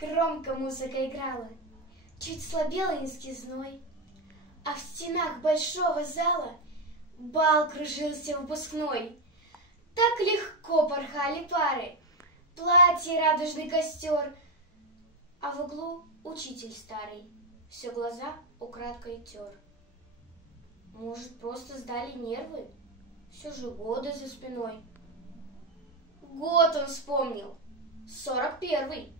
Громко музыка играла, чуть слабел инский зной, а в стенах большого зала бал кружился выпускной. Так легко порхали пары, платье, радужный костер, а в углу учитель старый все глаза украдкой тер. Может, просто сдали нервы? Все же годы за спиной. Год он вспомнил, 41-й,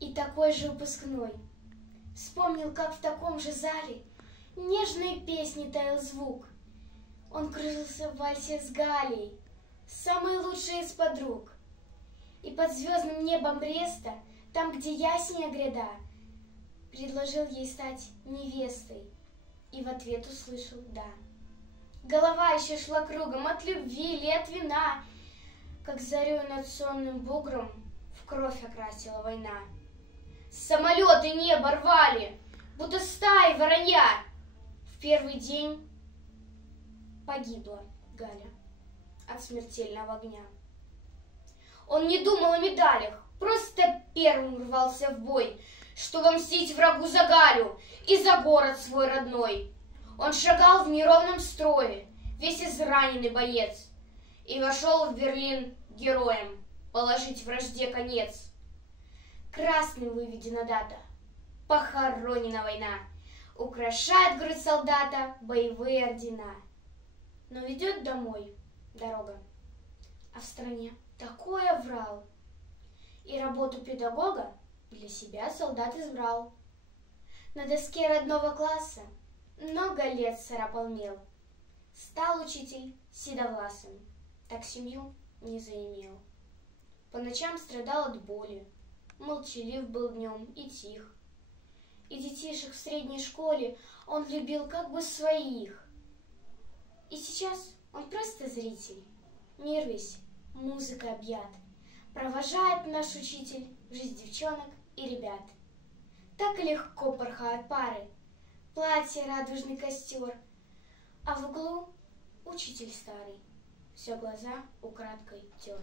и такой же выпускной. Вспомнил, как в таком же зале нежной песни таял звук. Он кружился в вальсе с Галей, самой лучшей из подруг. И под звездным небом Бреста, там, где яснее гряда, предложил ей стать невестой, и в ответ услышал «да». Голова еще шла кругом от любви или от вина, как зарей над сонным бугром в кровь окрасила война. Самолеты небо рвали, будто стаи воронья. В первый день погибла Галя от смертельного огня. Он не думал о медалях, просто первым рвался в бой, чтобы мстить врагу за Галю и за город свой родной. Он шагал в неровном строе, весь израненный боец, и вошел в Берлин героем положить вражде конец. Красной выведена дата, похоронена война, украшает грудь солдата боевые ордена. Но ведет домой дорога, а в стране такой оврал, и работу педагога для себя солдат избрал. На доске родного класса много лет царапал мел. Стал учитель седовласым, так семью не заимел. По ночам страдал от боли, молчалив был днем и тих. И детишек в средней школе он любил как бы своих. И сейчас он просто зритель, не рысь, музыкой объят. Провожает наш учитель в жизнь девчонок и ребят. Так легко порхают пары, платье, радужный костер, а в углу учитель старый все глаза украдкой тер.